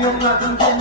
Nhưng.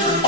Oh.